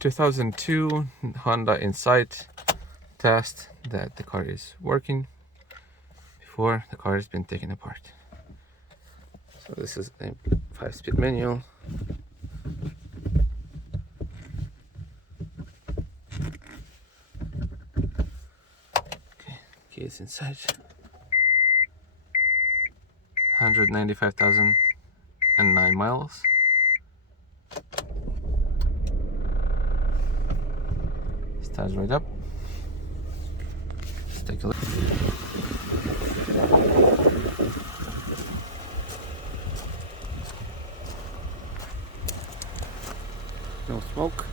2002 Honda Insight test that the car is working before the car has been taken apart. So this is a 5-speed manual. Okay, key is inside. 195,009 miles. Starts right up. Let's take a look. No smoke.